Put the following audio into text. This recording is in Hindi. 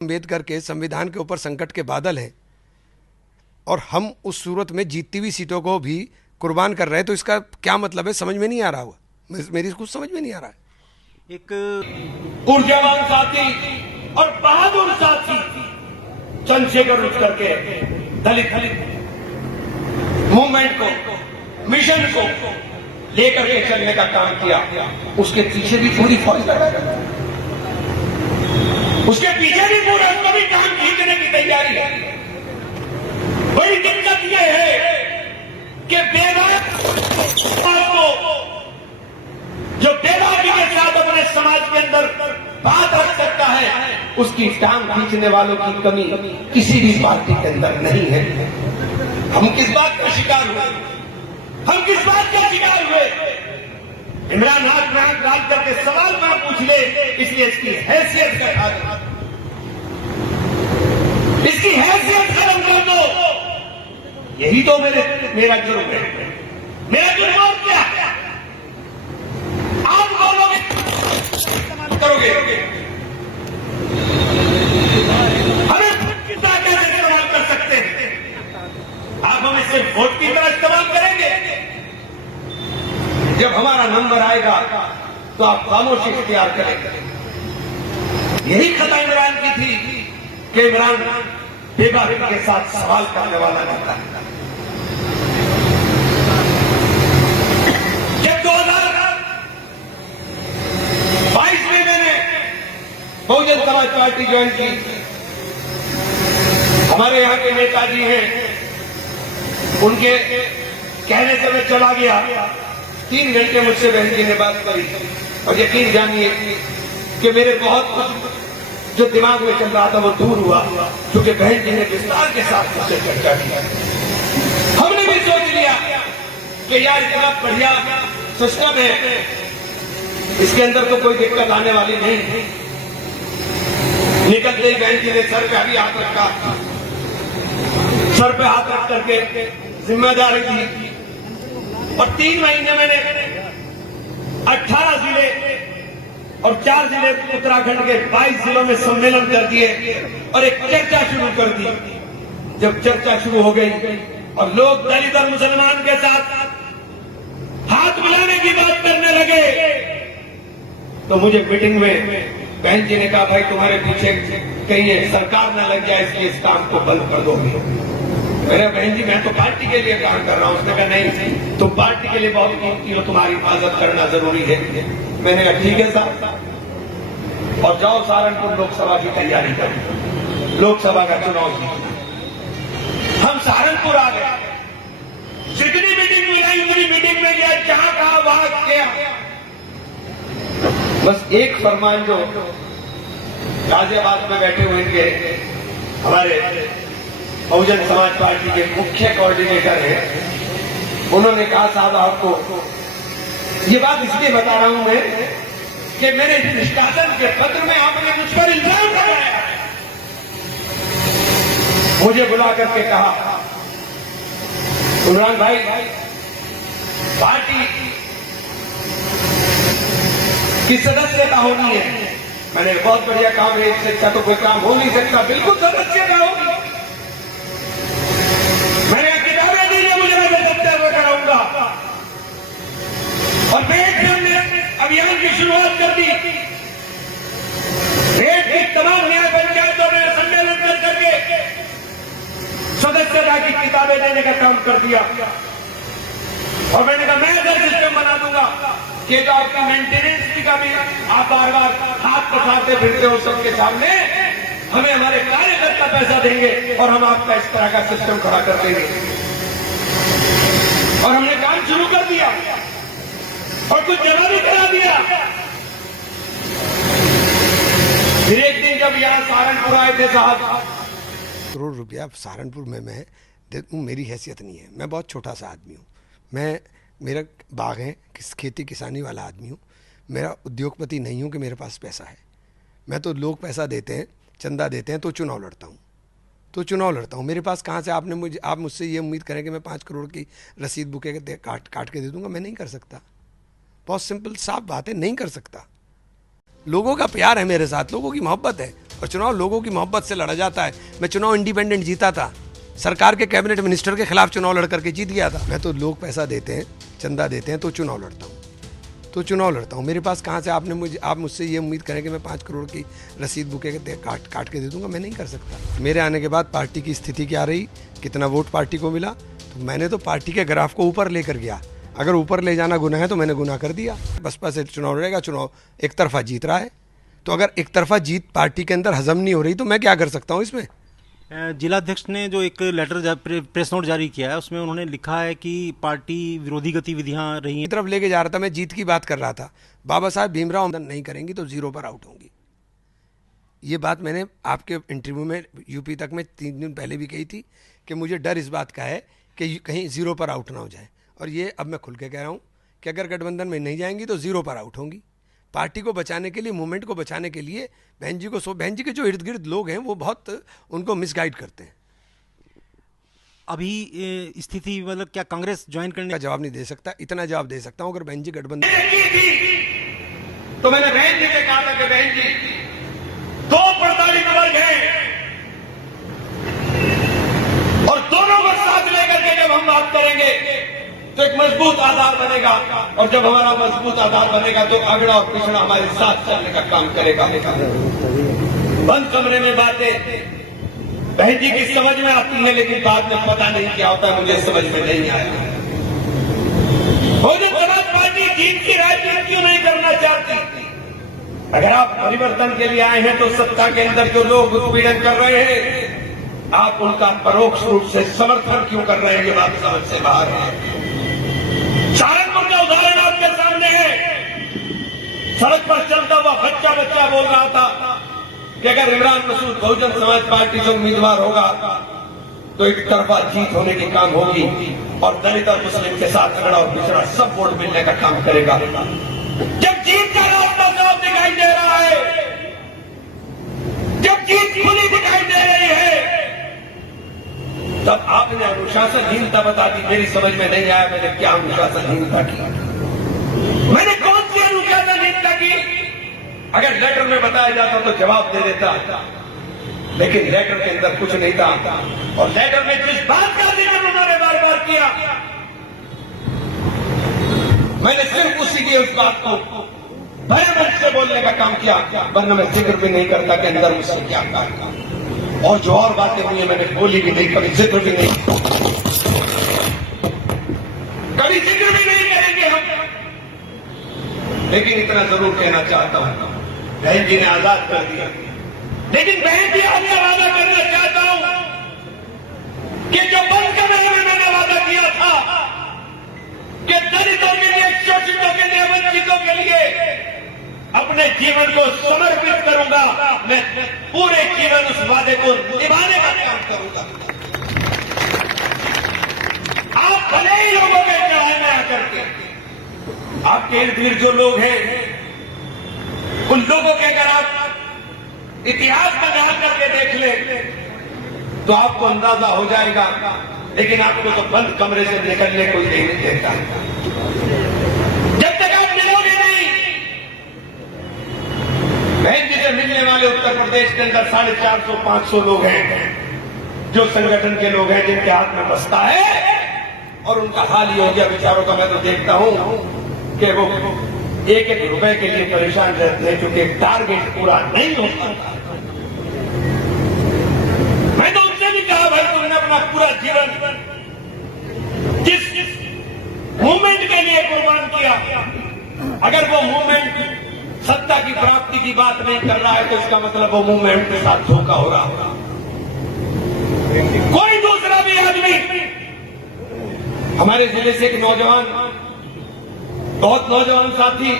अम्बेडकर के संविधान के ऊपर संकट के बादल हैं और हम उस सूरत में जीतती हुई सीटों को भी कुर्बान कर रहे हैं, तो इसका क्या मतलब है समझ में नहीं आ रहा हुआ। मेरी कुछ समझ में नहीं आ रहा है। एक ऊर्जावान साथी और बहादुर साथी चंद्रशेखर रुचकर के दलित मूवमेंट को, मिशन को लेकर के चलने का काम किया। उसके पीछे भी पूरी फौज लगा, उसके पीछे भी पूरा कभी काम खींचने की तैयारी है। बड़ी दिक्कत यह है कि बेवाक को जो बेवाकी के साथ अपने समाज के अंदर बात रख सकता है, उसकी टांग खींचने वालों की कमी किसी भी पार्टी के अंदर नहीं है। हम किस बात का शिकार हुए? हम किस बात का शिकार हुए? इमरान नाक डाल करके सवाल ना पूछ ले, इसलिए इसकी हैसियत घटा दो, इसकी हैसियत खत्म कर दो। यही तो मेरा जुर्म है। मेरा जुर्म और क्या? आप बोलोगे करोगे, हमें किस तरह से इस्तेमाल कर सकते हैं? आप हमें सिर्फ वोट की तरह इस्तेमाल करेंगे। जब हमारा नंबर आएगा तो आप खामोशी इख्तियार करेंगे। यही खता इमरान की थी कि इमरान बेबाकी के साथ सवाल करने वाला रहता है। जब 2022 में मैंने बहुजन समाज पार्टी ज्वाइन की, हमारे यहाँ के नेताजी हैं, उनके कहने से मैं चला गया। 3 घंटे मुझसे बहन जी ने बात करी और यकीन जानिए कि मेरे बहुत कुछ जो दिमाग में चल रहा था वो दूर हुआ, क्योंकि बहन जी ने विस्तार के साथ मुझसे चर्चा की। हमने भी सोच लिया कि यार इतना बढ़िया सिस्टम है, इसके अंदर तो कोई दिक्कत आने वाली नहीं। निकलते ही बहन जी ने सर पे भी हाथ रखा, सर पे हाथ रख करके जिम्मेदारी दी और 3 महीने मैंने 18 जिले और 4 जिले उत्तराखंड के 22 जिलों में सम्मेलन कर दिए और एक चर्चा शुरू कर दी। जब चर्चा शुरू हो गई और लोग दलित और मुसलमान के साथ हाथ मिलाने की बात करने लगे, तो मुझे मीटिंग में बहन जी ने कहा, भाई तुम्हारे पीछे कहीं सरकार न लग जाए, इसलिए इस काम को बंद कर दो। मेरे बहन जी मैं तो पार्टी के लिए काम कर रहा हूं। उसने कहा नहीं, तुम पार्टी के लिए बहुत कीमती हो, तुम्हारी हिफाजत करना जरूरी है। मैंने कहा ठीक है साहब, और जाओ सहारनपुर लोकसभा की तैयारी करो, लोकसभा का चुनाव जीतना। हम सहारनपुर आ गए, जितनी मीटिंग मिलाई उतनी मीटिंग में गया, जहां कहा वहां गया। बस एक फरमान जो गाजियाबाद में बैठे हुए के हमारे बहुजन समाज पार्टी के मुख्य कोऑर्डिनेटर हैं, उन्होंने कहा साहब आपको ये बात इसलिए बता रहा हूं मैं कि मेरे निष्कासन के पत्र में आपने मुझ पर इल्जाम लगाया है। मुझे बुला करके कहा, इमरान भाई पार्टी की सदस्यता होनी है। मैंने बहुत बढ़िया काम है, इससे अच्छा तो कोई काम हो नहीं सकता। बिल्कुल सदस्यता होगी। मैंने किताबें दी है, मुझे सत्याग्रह कराऊंगा और पेट में हमने अभियान की शुरुआत कर दी। पेट की तमाम न्याय पंचायतों में सम्मेलन कर करके सदस्यता की किताबें देने का काम कर दिया। और मैंने कहा मैं अगर सिस्टम बना दूंगा कि तो आपका मेंटेनेंस की का भी आप बार बार हाथ पसारते फिरते हो सबके सामने, हमें हमारे कार्यकर्ता पैसा देंगे और हम आपका इस तरह का सिस्टम खड़ा कर देंगे। और हमने काम शुरू कर दिया और कुछ जमा भी करा दिया। फिर एक दिन जब यहाँ सहारनपुर आए थे साहब, करोड़ रुपया सहारनपुर में मैं देखूँ, मेरी हैसियत नहीं है। मैं बहुत छोटा सा आदमी हूँ। मेरा बाग है, खेती किसानी वाला आदमी हूँ। मेरा उद्योगपति नहीं हूँ कि मेरे पास पैसा है। मैं तो लोग पैसा देते हैं, चंदा देते हैं तो चुनाव लड़ता हूँ। मेरे पास कहाँ से आप मुझसे ये उम्मीद करें कि मैं 5 करोड़ की रसीद बुके काट के दे दूंगा? मैं नहीं कर सकता। बहुत सिंपल साफ बात है, नहीं कर सकता। लोगों का प्यार है मेरे साथ, लोगों की मोहब्बत है और चुनाव लोगों की मोहब्बत से लड़ा जाता है। मैं चुनाव इंडिपेंडेंट जीता था, सरकार के कैबिनेट मिनिस्टर के खिलाफ चुनाव लड़ करके जीत गया था। मैं तो लोग पैसा देते हैं, चंदा देते हैं तो चुनाव लड़ता हूँ। मेरे पास कहाँ से आप मुझसे ये उम्मीद करें कि मैं 5 करोड़ की रसीद बुके काट के दे दूंगा, मैं नहीं कर सकता। मेरे आने के बाद पार्टी की स्थिति क्या रही, कितना वोट पार्टी को मिला, तो मैंने तो पार्टी के ग्राफ को ऊपर लेकर गया। अगर ऊपर ले जाना गुनाह है तो मैंने गुनाह कर दिया। बसपा से चुनाव लड़ेगा, चुनाव एक तरफा जीत रहा है, तो अगर एक तरफा जीत पार्टी के अंदर हजम नहीं हो रही तो मैं क्या कर सकता हूँ इसमें। जिलाध्यक्ष ने जो एक लेटर प्रेस नोट जारी किया है उसमें उन्होंने लिखा है कि पार्टी विरोधी गतिविधियां रही हैं। तरफ लेके जा रहा था, मैं जीत की बात कर रहा था। बाबा साहब भीमराव नहीं करेंगी तो 0 पर आउट होंगी। ये बात मैंने आपके इंटरव्यू में यूपी तक में 3 दिन पहले भी कही थी कि मुझे डर इस बात का है कि कहीं 0 पर आउट ना हो जाए। और ये अब मैं खुल के कह रहा हूँ कि अगर गठबंधन में नहीं जाएंगी तो 0 पर आउट होंगी। पार्टी को बचाने के लिए, मूवमेंट को बचाने के लिए बहन जी के जो इर्द गिर्द लोग हैं वो बहुत उनको मिसगाइड करते हैं। अभी स्थिति मतलब क्या कांग्रेस ज्वाइन करने का जवाब नहीं दे सकता, इतना जवाब दे सकता हूँ अगर बहन जी गठबंधन तो मैंने बहन जी से कहा था कि बहन जी 2 48 वर्ग हैं और दोनों को साथ लेकर के जब हम बात करेंगे तो एक मजबूत आधार बनेगा। और जब हमारा मजबूत आधार बनेगा तो अगड़ा और पिछड़ा हमारे साथ चलने का काम करेगा। बंद कमरे में बातें बहन जी की समझ में आती है, लेकिन बाद में पता नहीं क्या होता है, मुझे समझ में नहीं आया। बहुजन समाज पार्टी जीत की राजनीति क्यों नहीं करना चाहती? अगर आप परिवर्तन के लिए आए हैं तो सत्ता के अंदर जो लोग उत्पीड़न कर रहे हैं आप उनका परोक्ष रूप से समर्थन क्यों कर रहे हैं, ये बात समझ से बाहर है। सहारनपुर का उदाहरण आपके सामने है। सड़क पर चलता हुआ बच्चा बोल रहा था कि अगर इमरान मसूद बहुजन समाज पार्टी से उम्मीदवार होगा तो एक तरफा जीत होने की काम होगी और दलित और मुस्लिम के साथ झगड़ा और पिछड़ा सब वोट मिलने का काम करेगा। जब जीत का रास्ता साफ दिखाई दे रहा है, जब जीत खुली दिखाई दे रही है, तब आपने अनुशासनहीनता बता दी। मेरी समझ में नहीं आया मैंने क्या अनुशासनहीनता की, मैंने कौन सी अनुशासनहीनता की। अगर लेटर में बताया जाता तो जवाब दे देता, लेकिन लेटर के अंदर कुछ नहीं था। और लेटर में जिस बात का जिक्र उन्होंने बार बार किया, मैंने सिर्फ उसी की उस बात को बड़े मुझ से बोलने का काम किया, वरना मैं जिक्र भी नहीं करता कि अंदर मुझसे क्या कहा। और जो और बातें हुई है मैंने बोली भी नहीं, कभी जिक्र भी नहीं, कभी जिक्र भी नहीं करेंगे हम। लेकिन इतना जरूर कहना चाहता हूं, बहन जी ने आजाद कर दिया, लेकिन बहन जी आज का वादा करना चाहता हूं कि जो बंद करने में मैंने वादा किया था कि दलितों के लिए, शोषितों के लिए, वंचितों के लिए अपने जीवन को समर्पित करूंगा, मैं पूरे जीवन उस वादे को निभाने का काम करूंगा। आप भले ही लोगों के चढ़ाए में आकर के, आपके इर्द गिर्द जो लोग हैं उन लोगों के अगर आप इतिहास में जान करके देख ले तो आपको अंदाजा हो जाएगा। लेकिन आपको तो बंद कमरे से निकलने कोई नहीं देता। जब तक आप मिलोगे नहीं, बहन जी से मिलने वाले उत्तर प्रदेश के अंदर 450-500 लोग हैं जो संगठन के लोग हैं, जिनके हाथ में बस्ता है और उनका हाल ही हो गया बेचारों का। मैं तो देखता हूं कि वो 1-1 रुपए के लिए परेशान रहते हैं क्योंकि टारगेट पूरा नहीं हो पाता। मैं तो उनसे भी कहा भाई तुमने अपना पूरा जीवन जिस मूवमेंट के लिए कुर्बान किया, अगर वो मूवमेंट सत्ता की प्राप्ति की बात नहीं कर रहा है तो इसका मतलब वो मूवमेंट के साथ धोखा हो रहा होगा। कोई दूसरा भी आदमी, हमारे जिले से एक नौजवान, बहुत नौजवान साथी